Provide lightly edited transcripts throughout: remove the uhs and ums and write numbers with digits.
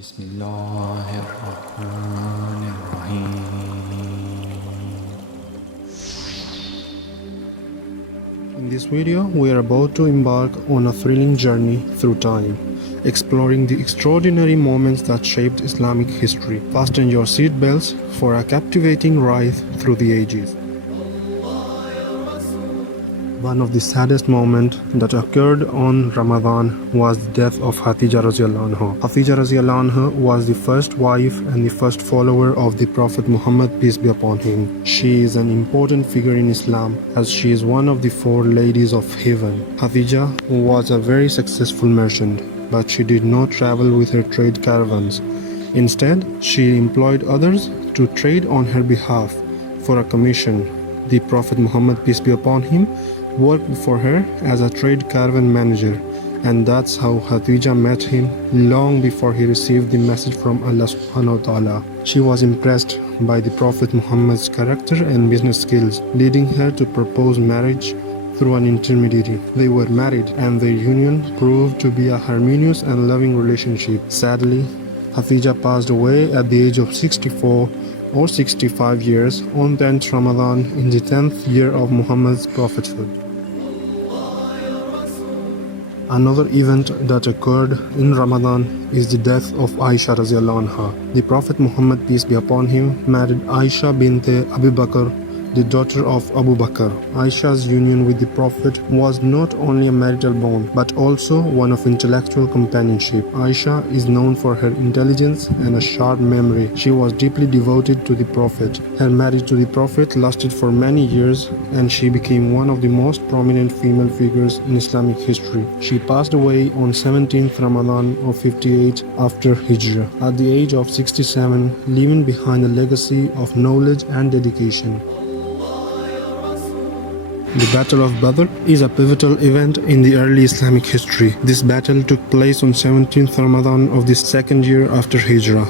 بسم الله الرحمن الرحيم. In this video, we are about to embark on a thrilling journey through time, exploring the extraordinary moments that shaped Islamic history. Fasten your seatbelts for a captivating ride through the ages. One of the saddest moments that occurred on Ramadan was the death of Khadija RA. Khadija RA was the first wife and the first follower of the Prophet Muhammad, peace be upon him. She is an important figure in Islam as she is one of the four ladies of heaven. Khadija was a very successful merchant, but she did not travel with her trade caravans. Instead, she employed others to trade on her behalf for a commission. The Prophet Muhammad, peace be upon him, worked for her as a trade caravan manager, and that's how Khadija met him long before he received the message from Allah subhanahu wa ta'ala. She was impressed by the Prophet Muhammad's character and business skills, leading her to propose marriage through an intermediary. They were married, and their union proved to be a harmonious and loving relationship. Sadly, Khadija passed away at the age of 64 or 65 years on 10th Ramadan in the 10th year of Muhammad's prophethood. Another event that occurred in Ramadan is the death of Aisha RA. The Prophet Muhammad, peace be upon him, married Aisha bint Abi Bakr, the daughter of Abu Bakr. Aisha's union with the Prophet was not only a marital bond, but also one of intellectual companionship. Aisha is known for her intelligence and a sharp memory. She was deeply devoted to the Prophet. Her marriage to the Prophet lasted for many years, and she became one of the most prominent female figures in Islamic history. She passed away on 17th Ramadan of 58 after Hijrah, at the age of 67, leaving behind a legacy of knowledge and dedication. The Battle of Badr is a pivotal event in the early Islamic history. This battle took place on 17th Ramadan of the second year after Hijrah,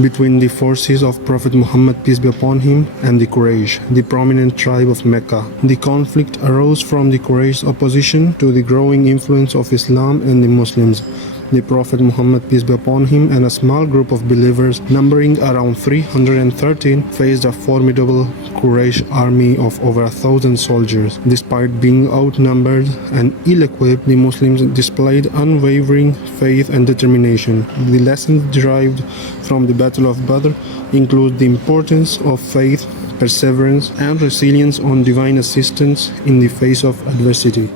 between the forces of Prophet Muhammad, peace be upon him, and the Quraysh, the prominent tribe of Mecca. The conflict arose from the Quraysh opposition to the growing influence of Islam and the Muslims. The Prophet Muhammad, peace be upon him, and a small group of believers numbering around 313 faced a formidable Quraysh army of over 1,000 soldiers. Despite being outnumbered and ill-equipped, the Muslims displayed unwavering faith and determination. The lessons derived from the Battle of Badr include the importance of faith, perseverance, and resilience on divine assistance in the face of adversity.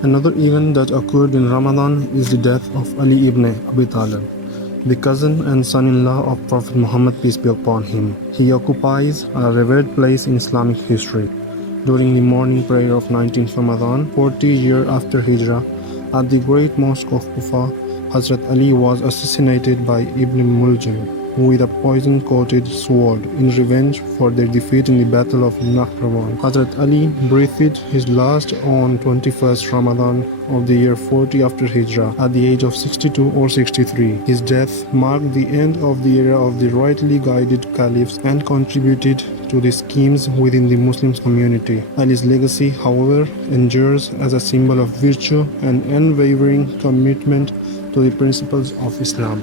Another event that occurred in Ramadan is the death of Ali ibn Abi Talib, the cousin and son-in-law of Prophet Muhammad, peace be upon him. He occupies a revered place in Islamic history. During the morning prayer of 19th Ramadan, 40 years after Hijrah, at the great mosque of Ofah, Hazrat Ali was assassinated by Ibn Majah with a poison-coated sword in revenge for their defeat in the Battle of Nahrawan. Hazrat Ali breathed his last on 21st Ramadan of the year 40 after Hijrah at the age of 62 or 63. His death marked the end of the era of the rightly guided caliphs and contributed to the schemes within the Muslim community. Ali's legacy, however, endures as a symbol of virtue and unwavering commitment to the principles of Islam.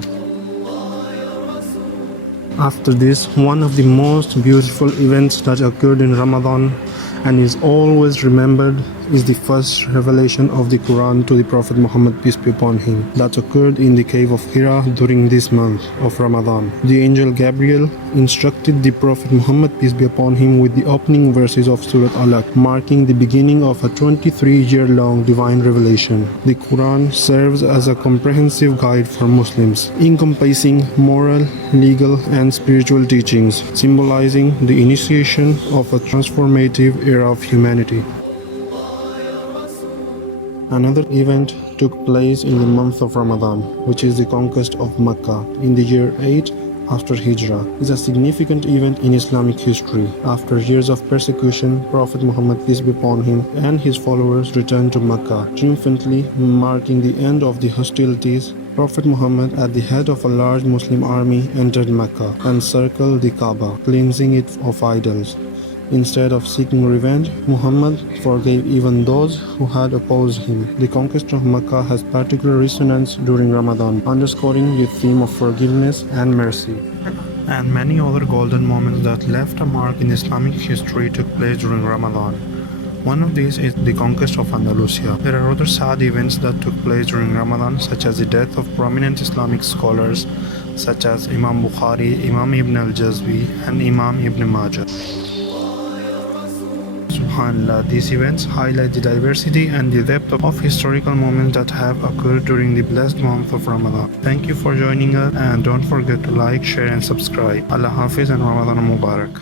After this, one of the most beautiful events that occurred in Ramadan and is always remembered is the first revelation of the Quran to the Prophet Muhammad, peace be upon him, that occurred in the cave of Hira during this month of Ramadan. The angel Gabriel instructed the Prophet Muhammad, peace be upon him, with the opening verses of Surah Alaq, marking the beginning of a 23-year-long divine revelation. The Quran serves as a comprehensive guide for Muslims, encompassing moral, legal, and spiritual teachings, symbolizing the initiation of a transformative era of humanity. Another event took place in the month of Ramadan, which is the Conquest of Makkah in the year 8 after Hijrah. It is a significant event in Islamic history. After years of persecution, Prophet Muhammad, peace be upon him, and his followers returned to Mecca, triumphantly marking the end of the hostilities. Prophet Muhammad, at the head of a large Muslim army, entered Mecca and circled the Kaaba, cleansing it of idols. Instead of seeking revenge, Muhammad forgave even those who had opposed him. The conquest of Mecca has particular resonance during Ramadan, underscoring the theme of forgiveness and mercy. And many other golden moments that left a mark in Islamic history took place during Ramadan. One of these is the conquest of Andalusia. There are other sad events that took place during Ramadan, such as the death of prominent Islamic scholars such as Imam Bukhari, Imam Ibn Al-Jawzi, and Imam Ibn Majah. SubhanAllah, these events highlight the diversity and the depth of historical moments that have occurred during the blessed month of Ramadan. Thank you for joining us, and don't forget to like, share and subscribe. Allah Hafiz and Ramadan Mubarak.